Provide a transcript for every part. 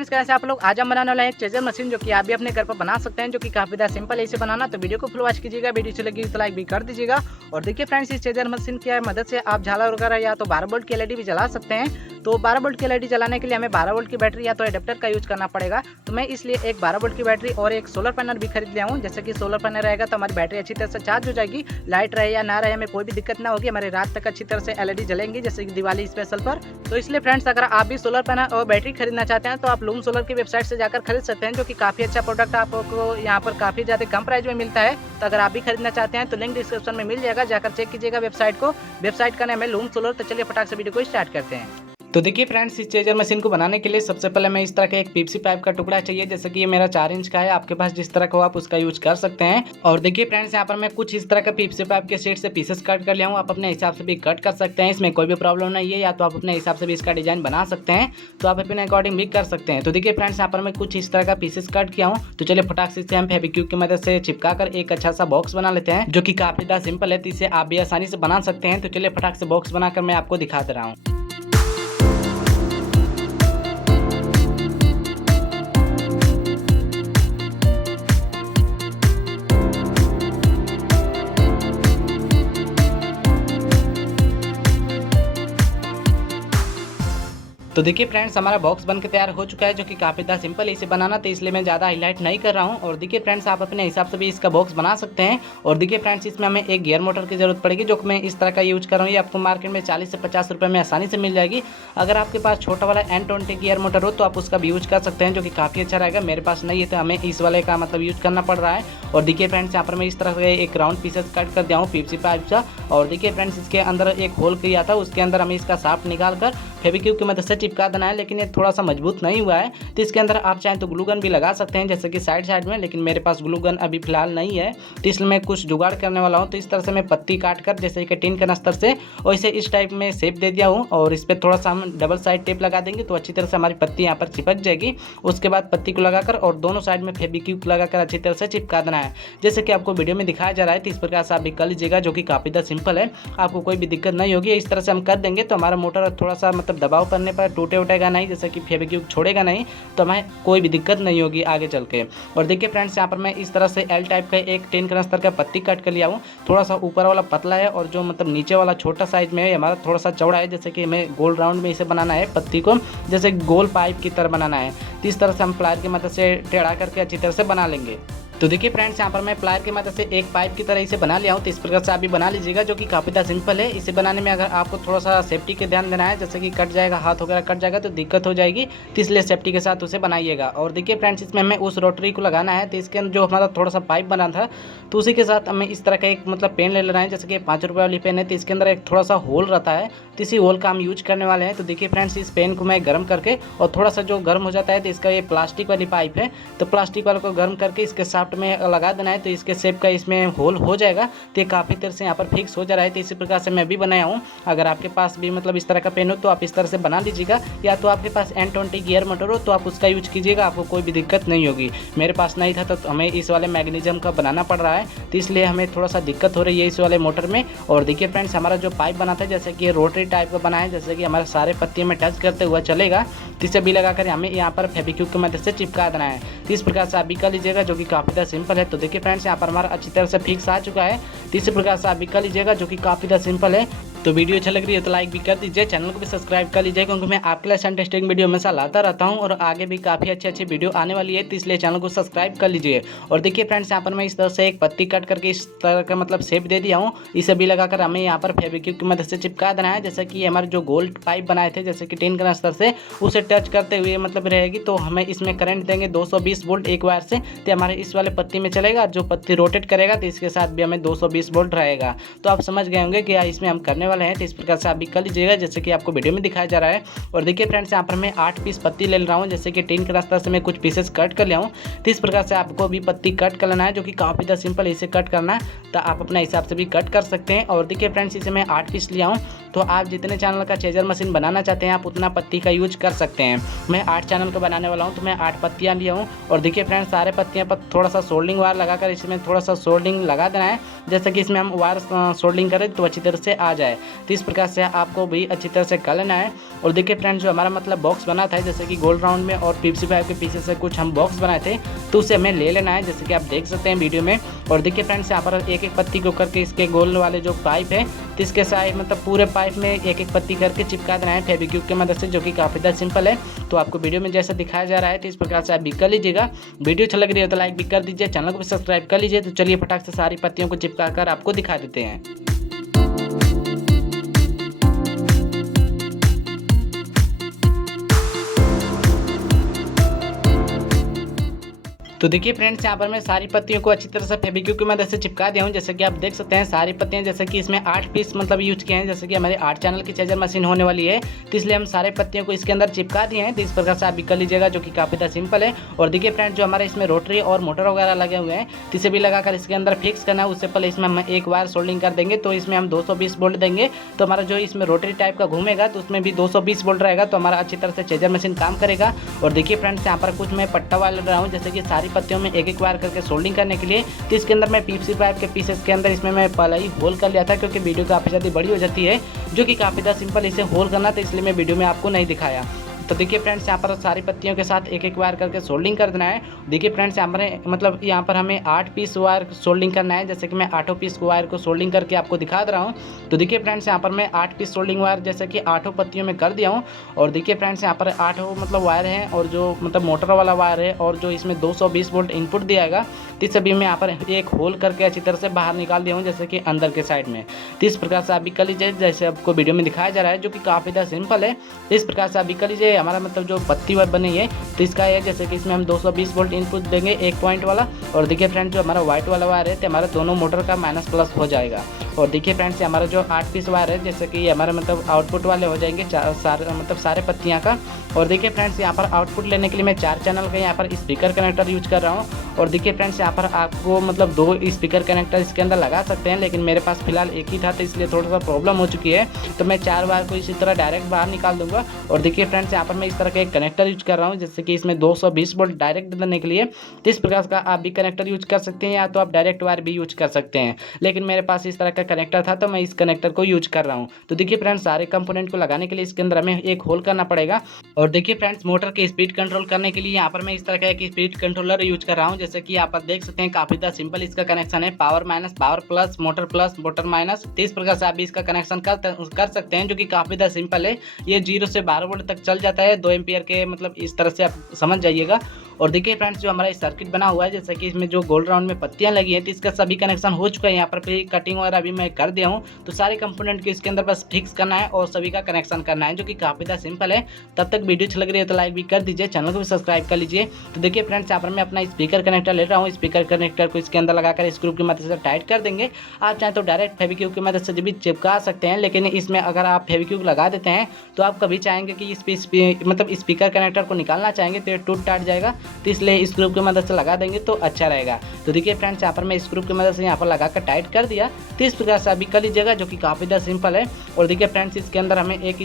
Friends कैसे आप लोग, आज हम बनाने वाले हैं एक चेजर मशीन जो कि आप भी अपने घर पर बना सकते हैं, जो कि काफी ज़्यादा सिंपल है इसे बनाना। तो वीडियो को फुल वॉच कीजिएगा, वीडियो अच्छी लगी तो लाइक भी कर दीजिएगा। और देखिए फ्रेंड्स, इस चेजर मशीन की मदद से आप झालर वगैरह या तो 12 वोल्ट की एलईडी भी जला सकते हैं। तो 12 वोल्ट की एलईडी जलाने के लिए हमें 12 वोल्ट की बैटरी या तो एडेप्टर का यूज करना पड़ेगा। तो मैं इसलिए एक 12 वोल्ट की बैटरी और एक सोलर पैनल भी खरीद लिया हूँ। जैसे कि सोलर पैनल रहेगा तो हमारी बैटरी अच्छी तरह से चार्ज हो जाएगी, लाइट रहे या ना रहे हमें कोई भी दिक्कत ना होगी, हमारे रात तक अच्छी तरह से एलईडी जलेंगी जैसे कि दिवाली स्पेशल पर। तो इसलिए फ्रेंड्स, अगर आप भी सोलर पैनल और बैटरी खरीदना चाहते हैं तो आप लूम सोलर की वेबसाइट से जाकर खरीद सकते हैं, जो कि काफ़ी अच्छा प्रोडक्ट आपको यहाँ पर काफ़ी ज़्यादा कम प्राइस में मिलता है। तो अगर आप भी खरीदना चाहते हैं तो लिंक डिस्क्रिप्शन में मिल जाएगा, जाकर चेक कीजिएगा वेबसाइट को। वेबसाइट का नाम है लूम सोलर। तो चलिए फटाक से वीडियो को स्टार्ट करते हैं। तो देखिए फ्रेंड्स, इस चेजर मशीन को बनाने के लिए सबसे पहले मैं इस तरह का एक पीवीसी पाइप का टुकड़ा चाहिए। जैसे कि ये मेरा 4 इंच का है, आपके पास जिस तरह का हो आप उसका यूज कर सकते हैं। और देखिए फ्रेंड्स, यहाँ पर मैं कुछ इस तरह का पीवीसी पाइप के शीट से पीसेस कट कर लिया हूँ। आप अपने हिसाब से भी कट कर सकते हैं, इसमें कोई भी प्रॉब्लम नहीं है। या तो आप अपने हिसाब से भी इसका डिजाइन बना सकते हैं, तो आप अपने अकॉर्डिंग भी कर सकते हैं। तो देखिए फ्रेंड्स, यहाँ पर मैं कुछ इस तरह का पीसेस कट किया हूँ। तो चलिए फटाक से हम फेविक्विक की मदद से चिपका कर एक अच्छा सा बॉक्स बना लेते हैं, जो कि काफी ज़्यादा सिंपल है। तो इसे आप भी आसानी से बना सकते हैं। तो चलिए फटाक से बॉक्स बनाकर मैं आपको दिखा दे रहा हूँ। तो देखिए फ्रेंड्स, हमारा बॉक्स बनकर तैयार हो चुका है, जो कि काफ़ी ज़्यादा सिंपल है इसे बनाना। तो इसलिए मैं ज़्यादा हाईलाइट नहीं कर रहा हूँ। और देखिए फ्रेंड्स, आप अपने हिसाब से भी इसका बॉक्स बना सकते हैं। और देखिए फ्रेंड्स, इसमें हमें एक गियर मोटर की जरूरत पड़ेगी, जो कि मैं इस तरह का यूज कर रहा हूँ। ये आपको मार्केट में 40 से 50 रुपये में आसानी से मिल जाएगी। अगर आपके पास छोटा वाला N20 गियर मोटर हो तो आप उसका भी यूज कर सकते हैं, जो कि काफ़ी अच्छा रहेगा। मेरे पास नहीं है तो हमें इस वाले का मतलब यूज करना पड़ रहा है। और देखिए फ्रेंड्स, यहाँ पर मैं इस तरह से एक राउंड पीसेस कट कर दिया हूँ पीवीसी पाइप का। और देखिए फ्रेंड्स, इसके अंदर एक होल किया था, उसके अंदर हमें इसका शाफ्ट निकाल कर फेविक्विक की मदद से चिपका देना है। लेकिन ये थोड़ा सा मजबूत नहीं हुआ है, तो इसके अंदर आप चाहें तो ग्लू गन भी लगा सकते हैं, जैसे कि साइड में। लेकिन मेरे पास ग्लू गन अभी फिलहाल नहीं है, तो इसलिए मैं कुछ जुगाड़ करने वाला हूँ। तो इस तरह से मैं पत्ती काट कर जैसे कि टीन के अस्तर से वैसे इस टाइप में शेप दे दिया हूँ। और इस पर थोड़ा सा हम डबल साइड टेप लगा देंगे, तो अच्छी तरह से हमारी पत्ती यहाँ पर चिपक जाएगी। उसके बाद पत्ती को लगाकर और दोनों साइड में फेविक्विक लगाकर अच्छी तरह से चिपका देना है, जैसे कि आपको वीडियो में दिखाया जा रहा है। तो इस प्रकार से आप भी कर लीजिएगा, जो कि काफ़ी ज़्यादा सिंपल है, आपको कोई भी दिक्कत नहीं होगी। इस तरह से हम कर देंगे तो हमारा मोटर थोड़ा सा मतलब दबाव करने पर टूटे उठेगा नहीं, जैसे कि फेविक्विक छोड़ेगा नहीं, तो हमें कोई भी दिक्कत नहीं होगी आगे चल के। और देखिए फ्रेंड्स, यहाँ पर मैं इस तरह से एल टाइप का एक 10 के अस्तर का पत्ती कट कर लिया हूँ। थोड़ा सा ऊपर वाला पतला है और जो मतलब नीचे वाला छोटा साइज में है हमारा थोड़ा सा चौड़ा है। जैसे कि हमें गोल राउंड में इसे बनाना है, पत्ती को जैसे गोल पाइप की तरह बनाना है। तो इस तरह से हम प्लायर की मदद से टेढ़ा करके अच्छी तरह से बना लेंगे। तो देखिए फ्रेंड्स, यहाँ पर मैं प्लायर की मदद से एक पाइप की तरह इसे बना लिया हूँ। तो इस प्रकार से आप भी बना लीजिएगा, जो कि काफ़ी ज़्यादा सिंपल है। इसे बनाने में अगर आपको थोड़ा सा सेफ्टी के ध्यान देना है, जैसे कि कट जाएगा, हाथ वगैरह कट जाएगा तो दिक्कत हो जाएगी, तो इसलिए सेफ्टी के साथ उसे बनाइएगा। और देखिए फ्रेंड्स, इसमें हमें उस रोटरी को लगाना है। तो इसके अंदर जो हमारा थोड़ा सा पाइप बना था, तो उसी के साथ हमें इस तरह का एक मतलब पेन ले लेना है, जैसे कि 5 रुपये वाली पेन है। तो इसके अंदर एक थोड़ा सा होल रहता है, तो इसी होल का हम यूज करने वाले हैं। तो देखिए फ्रेंड्स, इस पेन को मैं गर्म करके और थोड़ा सा जो गर्म हो जाता है, तो इसका ये प्लास्टिक वाली पाइप है, तो प्लास्टिक वाले को गर्म करके इसके शाफ्ट में लगा देना है। तो इसके शेप का इसमें होल हो जाएगा, तो ये काफ़ी तरह से यहाँ पर फिक्स हो जा रहा है। तो इसी प्रकार से मैं भी बनाया हूँ। अगर आपके पास भी मतलब इस तरह का पेन हो तो आप इस तरह से बना लीजिएगा, या तो आपके पास N20 गियर मोटर हो तो आप उसका यूज कीजिएगा, आपको कोई भी दिक्कत नहीं होगी। मेरे पास नहीं था तो हमें इस वाले मैग्नीशियम का बनाना पड़ रहा है, तो इसलिए हमें थोड़ा सा दिक्कत हो रही है इस वाले मोटर में। और देखिए फ्रेंड्स, हमारा जो पाइप बना था जैसे कि रोटरी टाइप का बना है, जैसे कि हमारे सारे पत्तियों में टच करते हुआ चलेगा। तो इसे भी लगाकर हमें यहाँ पर फेविक्विक की मदद से चिपका देना है। तो इस प्रकार से आप भी कर लीजिएगा, जो कि काफ़ी ज़्यादा सिंपल है। तो देखिए फ्रेंड्स, यहाँ पर हमारा अच्छी तरह से फिक्स आ चुका है। तो इसी प्रकार से आप भी कर लीजिएगा, जो कि काफ़ी ज़्यादा सिंपल है। तो वीडियो अच्छा लग रही है तो लाइक भी कर दीजिए, चैनल को भी सब्सक्राइब कर लीजिए, क्योंकि मैं आपके लिए सन टेस्टिंग वीडियो हमेशा लाता रहता हूं और आगे भी काफ़ी अच्छी वीडियो आने वाली है, तो इसलिए चैनल को सब्सक्राइब कर लीजिए। और देखिए फ्रेंड्स, यहाँ पर मैं इस तरह से एक पत्ती कट करके इस तरह का मतलब शेप दे दिया हूँ। इसे भी लगाकर हमें यहाँ पर फेविक्विक की मदद से चिपका देना है, जैसे कि हमारे जो गोल्ड पाइप बनाए थे जैसे कि 10 के अस्तर से, उसे टच करते हुए मतलब रहेगी। तो हमें इसमें करंट देंगे 220 वोल्ट एक वायर से, तो हमारे इस वाले पत्ती में चलेगा। जो पत्ती रोटेट करेगा तो इसके साथ भी हमें 220 वोल्ट रहेगा। तो आप समझ गए होंगे कि इसमें हम करने वाले हैं। तो इस प्रकार से आप भी कर लीजिएगा, जैसे कि आपको वीडियो में दिखाया जा रहा है। और देखिए फ्रेंड्स, यहाँ पर मैं 8 पीस पत्ती ले रहा हूँ, जैसे कि 10 के अस्तर से मैं कुछ पीसेस कट कर लिया हूँ। तो इस प्रकार से आपको भी पत्ती कट कर लेना है, जो कि काफ़ी ज़्यादा सिंपल है। इसे कट करना है तो आप अपने हिसाब से भी कट कर सकते हैं। और देखिए फ्रेंड्स, इसे मैं 8 पीस लिया हूँ। तो आप जितने चैनल का चेजर मशीन बनाना चाहते हैं आप उतना पत्ती का यूज कर सकते हैं। मैं 8 चैनल का बनाने वाला हूँ, तो मैं 8 पत्तियाँ लिया हूँ। और देखिए फ्रेंड्स, सारे पत्तियाँ पर थोड़ा सा सोल्डिंग वायर लगाकर इसमें थोड़ा सा सोल्डिंग लगा देना है, जैसे कि इसमें हम वायर सोल्डिंग करें तो अच्छी तरह से आ जाए। तो इस प्रकार से आपको भी अच्छी तरह से कर लेना है। और देखिए फ्रेंड्स, जो हमारा मतलब बॉक्स बना था जैसे कि गोल्ड राउंड में और PVC पाइप के पीछे से कुछ हम बॉक्स बनाए थे, तो उसे हमें ले लेना है जैसे कि आप देख सकते हैं वीडियो में। और देखिए फ्रेंड्स, यहाँ पर एक एक पत्ती को करके इसके गोल वाले जो पाइप है तो इसके साइड मतलब पूरे पाइप में एक एक पत्ती करके चिपका देना है फेविक्विक की मदद से, जो कि काफ़ी ज़्यादा सिंपल है। तो आपको वीडियो में जैसा दिखाया जा रहा है तो इस प्रकार से आप भी कर लीजिएगा। वीडियो अच्छा लग रही है तो लाइक भी कर दीजिए, चैनल को भी सब्सक्राइब कर लीजिए। तो चलिए फटाक से सारी पत्तियों को चिपका कर आपको दिखा देते हैं। तो देखिए फ्रेंड्स, यहाँ पर मैं सारी पत्तियों को अच्छी तरह से फेविक्विक की मदद से चिपका दिया हूँ। जैसे कि आप देख सकते हैं सारी पत्तियाँ, जैसे कि इसमें 8 पीस मतलब यूज किए हैं, जैसे कि हमारे 8 चैनल की चार्जर मशीन होने वाली है, तो इसलिए हम सारे पत्तियों को इसके अंदर चिपका दिए हैं। तो इस प्रकार से आप भी कर लीजिएगा, जो कि काफ़ी ज़्यादा सिंपल है। और देखिए फ्रेंड्स, जो हमारे इसमें रोटरी और मोटर वगैरह लगे हुए हैं तो इसे भी लगाकर इसके अंदर फिक्स करना है। उससे पहले इसमें हम एक वायर सोल्डिंग कर देंगे, तो इसमें हम 220 वोल्ट देंगे। तो हमारा जो इसमें रोटरी टाइप का घूमेगा तो उसमें भी 220 वोल्ट रहेगा, तो हमारा अच्छी तरह से चार्जर मशीन काम करेगा। और देखिए फ्रेंड्स, यहाँ पर कुछ मैं पट्टा वायर ले रहा हूँ, जैसे कि सारी पत्तियों में एक एक करके सोल्डिंग करने के लिए। तो इसके अंदर मैं PVC पाइप के पीसेस के अंदर इसमें मैं पहले ही होल कर लिया था, क्योंकि वीडियो काफ़ी ज़्यादा बड़ी हो जाती है, जो कि काफ़ी ज़्यादा सिंपल इसे होल करना था, इसलिए मैं वीडियो में आपको नहीं दिखाया। तो देखिए फ्रेंड्स, यहाँ पर सारी पत्तियों के साथ एक एक वायर करके सोल्डिंग कर देना है। देखिए फ्रेंड्स, यहाँ पर हमें 8 पीस वायर सोल्डिंग करना है, जैसे कि मैं 8 पीस वायर को सोल्डिंग करके आपको दिखा दे रहा हूँ। तो देखिए फ्रेंड्स, यहाँ पर मैं 8 पीस सोल्डिंग वायर जैसे कि 8 पत्तियों में कर दिया हूँ। और देखिए फ्रेंड्स, यहाँ पर 8 मतलब वायर हैं, और जो मतलब मोटर वाला वायर है, और जो इसमें 220 वोल्ट इनपुट दिया जाएगा, तो इस सभी में यहाँ पर एक होल करके अच्छी तरह से बाहर निकाल दिया हूँ, जैसे कि अंदर के साइड में। तो इस प्रकार से आप भी कर लीजिए, जैसे आपको वीडियो में दिखाया जा रहा है, जो कि काफ़ी ज़्यादा सिंपल है। तो इस प्रकार से आप भी कर लीजिए। हमारा मतलब जो पत्ती वायर बनी है तो इसका है, जैसे कि इसमें हम 220 वोल्ट इनपुट देंगे 1 पॉइंट वाला। और देखिए फ्रेंड्स, जो हमारा व्हाइट वाला वायर है तो हमारा दोनों मोटर का माइनस प्लस हो जाएगा। और देखिए फ्रेंड्स, हमारा जो 8 पीस वायर है, जैसे कि हमारा मतलब आउटपुट वाले हो जाएंगे सारे पत्तियाँ का। और देखिए फ्रेंड्स, यहाँ पर आउटपुट लेने के लिए मैं 4 चैनल का यहाँ पर स्पीकर कनेक्टर यूज कर रहा हूँ। और देखिए फ्रेंड्स, यहाँ पर आपको मतलब 2 स्पीकर कनेक्टर इसके अंदर लगा सकते हैं, लेकिन मेरे पास फिलहाल एक ही था, तो इसलिए थोड़ा सा प्रॉब्लम हो चुकी है। तो मैं 4 वायर को इसी तरह डायरेक्ट बाहर निकाल दूंगा। और देखिए फ्रेंड्स, यहाँ पर मैं इस तरह का एक कनेक्टर यूज कर रहा हूँ, जैसे कि इसमें 220 वोल्ट डायरेक्ट देने के लिए। तो इस प्रकार का आप भी कनेक्टर यूज कर सकते हैं, या तो आप डायरेक्ट वायर भी यूज कर सकते हैं, लेकिन मेरे पास इस तरह का कनेक्टर था तो मैं इस कनेक्टर को यूज कर रहा हूँ। तो देखिए फ्रेंड्स, सारे कंपोनेंट को लगाने के लिए इसके अंदर हमें एक होल करना पड़ेगा। और देखिए फ्रेंड्स, मोटर की स्पीड कंट्रोल करने के लिए यहाँ पर मैं इस तरह का एक स्पीड कंट्रोलर यूज कर रहा हूँ, जैसे कि आप देख सकते हैं काफी ज़्यादा सिंपल इसका कनेक्शन है। Power minus, power plus, motor minus. तो इस प्रकार से आप भी इसका कनेक्शन कर सकते हैं, जो कि काफी ज़्यादा सिंपल है। ये 0 से 12 वोल्ट तक चल जाता है, 2 एम्पियर के मतलब इस तरह से आप समझ जाइएगा। और देखिए फ्रेंड्स, जो हमारा सर्किट बना हुआ है, जैसे कि इसमें जो गोल्ड राउंड में पत्तियां लगी हैं तो इसका सभी कनेक्शन हो चुका है। यहाँ पर भी कटिंग वगैरह भी मैं कर दिया हूँ। तो सारे कंपोनेंट को इसके अंदर बस फिक्स करना है और सभी का कनेक्शन करना है, जो कि काफ़ी ज़्यादा सिंपल है। तब तक वीडियो अच्छी लग रही है तो लाइक भी कर दीजिए, चैनल को भी सब्सक्राइब कर लीजिए। तो देखिए फ्रेंड्स, यहाँ पर मैं अपना स्पीकर कनेक्टर ले रहा हूँ। स्पीकर कनेक्टर को इसके अंदर लगाकर स्क्रू की मदद से टाइट कर देंगे। आप चाहें तो डायरेक्ट फेविक्विक की मदद से भी चिपका सकते हैं, लेकिन इसमें अगर आप फेविक्विक लगा देते हैं तो आप कभी चाहेंगे कि मतलब स्पीकर कनेक्टर को निकालना चाहेंगे तो ये टूट टाट जाएगा, तो इसलिए स्क्रू की मदद से लगा देंगे तो अच्छा रहेगा। तो देखिए फ्रेंड्स, यहाँ पर मैं स्क्रू की मदद से यहाँ पर लगाकर टाइट कर दिया। तो इस प्रकार से अभी कर लीजिएगा, जो कि काफ़ी ज़्यादा सिंपल है। और देखिए फ्रेंड्स, इसके अंदर हमें एक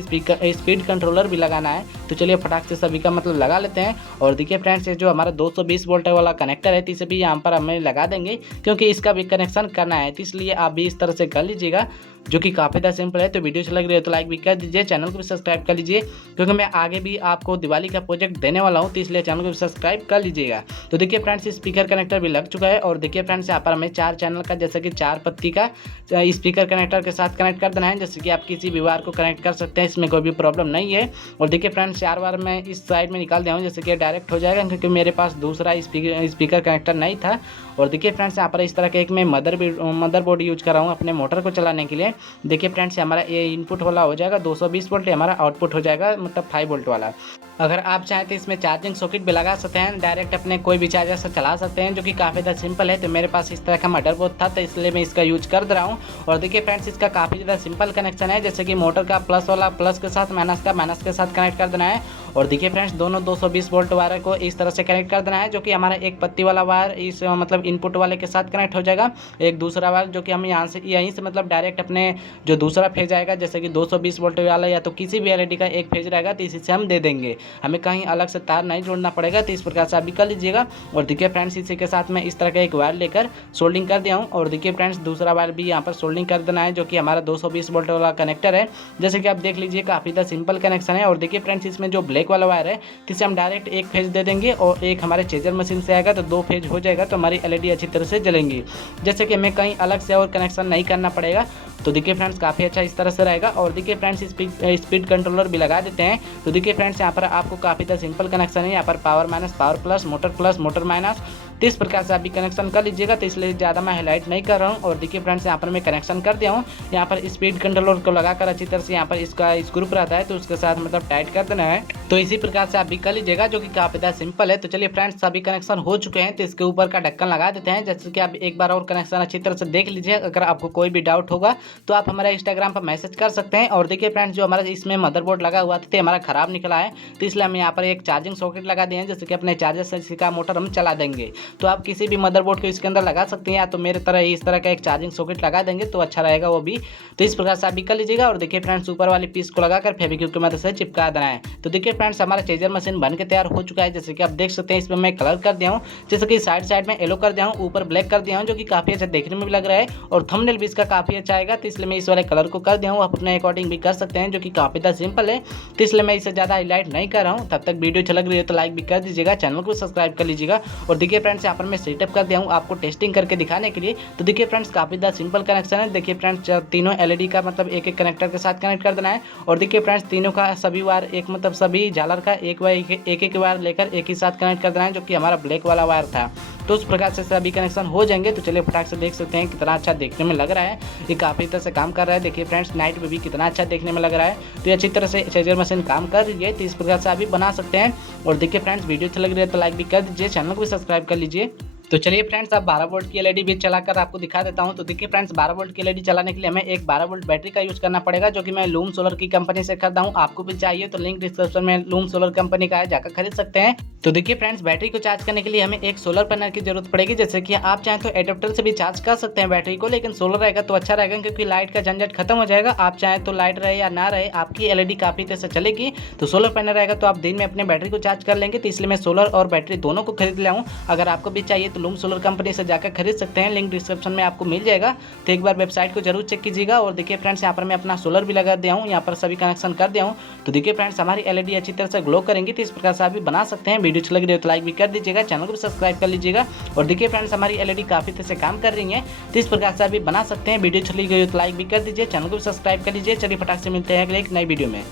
स्पीड कंट्रोलर भी लगाना है। तो चलिए फटाक से सभी का मतलब लगा लेते हैं। और देखिए फ्रेंड्स, ये जो हमारा 220 वोल्ट वाला कनेक्टर है तो इसे भी यहाँ पर हमें लगा देंगे, क्योंकि इसका भी कनेक्शन करना है। तो इसलिए आप भी इस तरह से कर लीजिएगा, जो कि काफ़ी ज़्यादा सिंपल है। तो वीडियो अच्छी लग रही है तो लाइक भी कर दीजिए, चैनल को भी सब्सक्राइब कर लीजिए, क्योंकि मैं आगे भी आपको दिवाली का प्रोजेक्ट देने वाला हूँ, तो इसलिए चैनल को भी सब्सक्राइब कर लीजिएगा। तो देखिए फ्रेंड्स, स्पीकर कनेक्टर भी लग चुका है। और देखिए फ्रेंड्स, यहाँ पर हमें 4 चैनल का, जैसे कि 4 पत्ती का स्पीकर कनेक्टर के साथ कनेक्ट कर देना है। जैसे कि आप किसी भी वायर को कनेक्ट कर सकते हैं, इसमें कोई भी प्रॉब्लम नहीं है। और देखिए फ्रेंड्स, 4 बार मैं इस साइड में निकाल दिया हूँ, जैसे कि डायरेक्ट हो जाएगा, क्योंकि मेरे पास दूसरा स्पीकर कनेक्टर नहीं था। और देखिए फ्रेंड्स, यहाँ पर इस तरह का एक मैं मदरबोर्ड यूज कर रहा हूँ अपने मोटर को चलाने के लिए। देखिए फ्रेंड्स, हमारा ये इनपुट वाला हो जाएगा 220 वोल्ट, हमारा आउटपुट हो जाएगा मतलब 5 वोल्ट वाला। अगर आप चाहें तो इसमें चार्जिंग सॉकेट भी लगा सकते हैं, डायरेक्ट अपने कोई भी चार्जर से चला सकते हैं, जो कि काफ़ी ज़्यादा सिंपल है। तो मेरे पास इस तरह का मदरबोर्ड था, तो इसलिए मैं इसका यूज कर रहा हूँ। और देखिए फ्रेंड्स, इसका काफ़ी ज़्यादा सिंपल कनेक्शन है, जैसे कि मोटर का प्लस वाला प्लस के साथ, माइनस का माइनस के साथ कनेक्ट कर देना है। और देखिए फ्रेंड्स, दोनों 220 वोल्ट वायर को इस तरह से कनेक्ट कर देना है, जो कि हमारा एक पत्ती वाला वायर इस मतलब इनपुट वाले के साथ कनेक्ट हो जाएगा। एक दूसरा वायर जो कि हम यहीं से मतलब डायरेक्ट अपने इसमें जो दूसरा फेज आएगा जैसे कि 220 वोल्ट वाला या तो किसी भी एलईडी का एक फेज रहेगा तो इसी से हम दे देंगे, हमें कहीं अलग से तार नहीं जोड़ना पड़ेगा। तो इस प्रकार से आप भी कर लीजिएगा। और देखिए फ्रेंड्स इसी के साथ में इस तरह का एक वायर लेकर सोल्डिंग कर दिया हूँ। और देखिए फ्रेंड्स दूसरा वायर भी यहाँ पर सोल्डिंग कर देना है जो कि हमारा 220 वोल्ट वाला कनेक्टर है। जैसे कि आप देख लीजिए काफ़ी ज़्यादा सिंपल कनेक्शन है। और देखिए फ्रेंड्स इसमें जो ब्लैक वाला वायर है इसे हम डायरेक्ट एक फेज दे देंगे और एक हमारे चेजर मशीन से आएगा तो 2 फेज हो जाएगा, तो हमारी एलईडी अच्छी तरह से जलेंगी। जैसे कि हमें कहीं अलग से और कनेक्शन नहीं करना पड़ेगा। तो देखिए फ्रेंड्स काफ़ी अच्छा इस तरह से रहेगा। और देखिए फ्रेंड्स स्पीड कंट्रोलर भी लगा देते हैं। तो देखिए फ्रेंड्स यहाँ पर आपको काफ़ी ज़्यादा सिंपल कनेक्शन है, यहाँ पर power minus, power plus, motor minus, तो इस प्रकार से आप भी कनेक्शन कर लीजिएगा। तो इसलिए ज़्यादा मैं हाईलाइट नहीं कर रहा हूँ। और देखिए फ्रेंड्स यहाँ पर मैं कनेक्शन कर दिया हूँ। यहाँ पर स्पीड कंट्रोलर को लगाकर अच्छी तरह से यहाँ पर इसका स्क्रू रहता है तो उसके साथ मतलब टाइट कर देना है। तो इसी प्रकार से आप भी कर लीजिएगा जो कि काफ़ी ज़्यादा सिंपल है। तो चलिए फ्रेंड्स सभी कनेक्शन हो चुके हैं, तो इसके ऊपर का ढक्कन लगा देते हैं। जैसे कि आप एक बार और कनेक्शन अच्छी तरह से देख लीजिए। अगर आपको कोई भी डाउट होगा तो आप हमारे इंस्टाग्राम पर मैसेज कर सकते हैं। और देखिए फ्रेंड्स जो हमारा इसमें मदरबोर्ड लगा हुआ था हमारा ख़राब निकला है, तो इसलिए हम यहाँ पर एक चार्जिंग सॉकेट लगा दिए हैं, जैसे कि अपने चार्जर से इसका मोटर हम चला देंगे। तो आप किसी भी मदरबोर्ड को इसके अंदर लगा सकते हैं, या तो मेरे तरह इस तरह का एक चार्जिंग सॉकेट लगा देंगे तो अच्छा रहेगा वो भी। तो इस प्रकार से आप भी कर लीजिएगा। और देखिए फ्रेंड्स ऊपर वाली पीस को लगाकर फेविक्विक की मदद से चिपका देना है। तो देखिए फ्रेंड्स हमारा चेजर मशीन बन के तैयार हो चुका है। जैसे कि आप देख सकते हैं इसमें मैं कलर कर दिया हूँ, जैसे कि साइड में येलो कर दिया हूँ, ऊपर ब्लैक कर दिया हूँ, जो कि काफ़ी अच्छा देखने में भी लग रहा है। और थंबनेल भी इसका काफ़ी अच्छा आएगा, तो इसलिए मैं इस वाले कलर को कर दिया हूँ। आप अपने अकॉर्डिंग भी कर सकते हैं, जो कि काफ़ी ज़्यादा सिंपल है। तो इसलिए मैं इसे ज़्यादा हाईलाइट नहीं कर रहा हूँ। तब तक वीडियो अच्छा लग रही है तो लाइक भी कर दीजिएगा, चैनल को सब्सक्राइब कर लीजिएगा। और देखिए फ्रेंड्स यहाँ पर मैं सेटअप कर दिया हूँ आपको टेस्टिंग करके दिखाने के लिए। तो देखिए फ्रेंड्स काफ़ी ज़्यादा सिंपल कनेक्शन है। देखिए फ्रेंड्स तीनों एलईडी का मतलब एक एक कनेक्टर के साथ कनेक्ट कर देना है। और देखिए फ्रेंड्स तीनों का सभी वायर एक मतलब सभी झालर का एक वायर लेकर एक ही साथ कनेक्ट कर देना है, जो कि हमारा ब्लैक वाला वायर था। तो उस प्रकार से सभी कनेक्शन हो जाएंगे। तो चलिए फटाक से देख सकते हैं कितना अच्छा देखने में लग रहा है, ये काफ़ी तरह से काम कर रहा है। देखिए फ्रेंड्स नाइट में भी कितना अच्छा देखने में लग रहा है। तो ये अच्छी तरह से चेजर मशीन काम कर रही है। तो इस प्रकार से आप भी बना सकते हैं। और देखिए फ्रेंड्स वीडियो अच्छा लग रही है तो लाइक भी कर दीजिए, चैनल को भी सब्सक्राइब कर लीजिए। तो चलिए फ्रेंड्स अब 12 वोल्ट की एलईडी भी चलाकर आपको दिखा देता हूं। तो देखिए फ्रेंड्स 12 वोल्ट की एलईडी चलाने के लिए हमें एक 12 वोल्ट बैटरी का यूज़ करना पड़ेगा, जो कि मैं लूम सोलर की कंपनी से खरीदा हूं। आपको भी चाहिए तो लिंक डिस्क्रिप्शन में लूम सोलर कंपनी का है, जाकर खरीद सकते हैं। तो देखिए फ्रेंड्स बैटरी को चार्ज करने के लिए हमें एक सोलर पैनल की जरूरत पड़ेगी। जैसे कि आप चाहें तो एडेप्टर से भी चार्ज कर सकते हैं बैटरी को, लेकिन सोलर रहेगा तो अच्छा रहेगा, क्योंकि लाइट का झंझट खत्म हो जाएगा। आप चाहें तो लाइट रहे या ना रहे आपकी एलईडी काफ़ी देर से चलेगी। तो सोलर पैनल रहेगा तो आप दिन में अपने बैटरी को चार्ज कर लेंगे। तो इसलिए मैं सोलर और बैटरी दोनों को खरीद लिया हूँ। अगर आपको भी चाहिए तो लूम सोलर कंपनी से जाकर खरीद सकते हैं, लिंक डिस्क्रिप्शन में आपको मिल जाएगा। तो एक बार वेबसाइट को जरूर चेक कीजिएगा। और देखिए फ्रेंड्स यहाँ पर मैं अपना सोलर भी लगा दिया हूँ, यहाँ पर सभी कनेक्शन कर दिया हूँ। तो देखिए फ्रेंड्स हमारी एलईडी अच्छी तरह से ग्लो करेंगी। तो इस प्रकार से आप भी बना सकते हैं। वीडियो अच्छी लग रही है तो लाइक भी कर दीजिएगा, चैनल को भी सब्सक्राइब कर लीजिएगा। और देखिए फ्रेंड्स हमारी एलईडी काफ़ी तरह से काम कर रही है। तो इस प्रकार से आप भी बना सकते हैं। वीडियो अच्छी लगी हो तो लाइक भी कर दीजिए, चैनल को भी सब्सक्राइब कर लीजिए। चलिए फटाक से मिलते हैं अगले एक नई वीडियो में।